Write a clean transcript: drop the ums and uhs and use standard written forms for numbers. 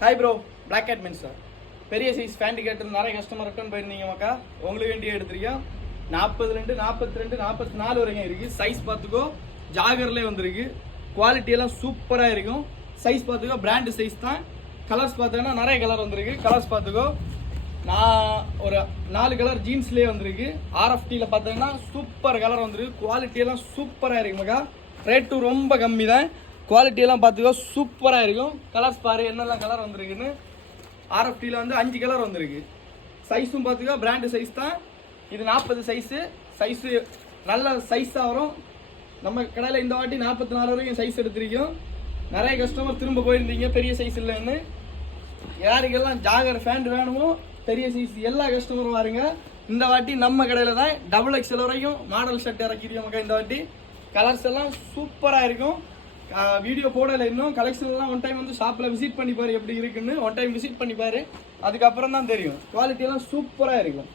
Hi bro, black cat men's sir. பெரிய size ஃபேண்டி கேட்டு நிறைய கஸ்டமர் ரிட்டர்ன் போயிருந்தீங்க மக்கா. உங்களுக்கு வேண்டிய எடுத்துருக்கோம். 42, 42, 44 வரைக்கும் இருக்குது. சைஸ் பார்த்துக்கோ, ஜாகர்லேயே வந்திருக்கு. குவாலிட்டியெல்லாம் சூப்பராக இருக்கும். சைஸ் பார்த்துக்கோ, பிராண்டு சைஸ் தான். கலர்ஸ் பார்த்தீங்கன்னா நிறைய கலர் வந்திருக்கு. கலர்ஸ் பார்த்துக்கோ, நான் ஒரு 4 கலர் ஜீன்ஸ்லேயே வந்திருக்கு. ஆர்எஃப்டியில் பார்த்தீங்கன்னா சூப்பர் கலர் வந்திருக்கு. குவாலிட்டியெல்லாம் சூப்பராக இருக்கு மக்கா. ரேட்டும் ரொம்ப கம்மி தான். குவாலிட்டியெல்லாம் பார்த்துக்கோ, சூப்பராக இருக்கும். கலர்ஸ் பாரு என்னெல்லாம் கலர் வந்திருக்குன்னு. ஆர்எஃப்டியில் வந்து 5 கலர் வந்திருக்கு. சைஸும் பார்த்துக்கோ, பிராண்டு சைஸ் தான். இது 40 சைஸு நல்ல சைஸாக வரும். நம்ம கடையில் இந்த வாட்டி 44 வரைக்கும் சைஸ் எடுத்திருக்கோம். நிறைய கஸ்டமர் திரும்ப போயிருந்தீங்க பெரிய சைஸ் இல்லைன்னு. யாருக்கெல்லாம் ஜாகர் ஃபேண்ட் வேணுமோ பெரிய சைஸ் எல்லா கஸ்டமரும் வாருங்க. இந்த வாட்டி நம்ம கடையில் தான் XXL வரைக்கும் மாடல் ஷர்ட் இறக்கிருக்கோம். இந்த வாட்டி கலர்ஸ் எல்லாம் சூப்பராக இருக்கும். வீடியோ போடலை இன்னும். கலெக்ஷன் எல்லாம் ஒன் டைம் வந்து ஷாப்பில் விசிட் பண்ணி பாரு எப்படி இருக்குன்னு. ஒன் டைம் விசிட் பண்ணி பாரு, அதுக்கப்புறம் தான் தெரியும். குவாலிட்டி எல்லாம் சூப்பராக இருக்கும்.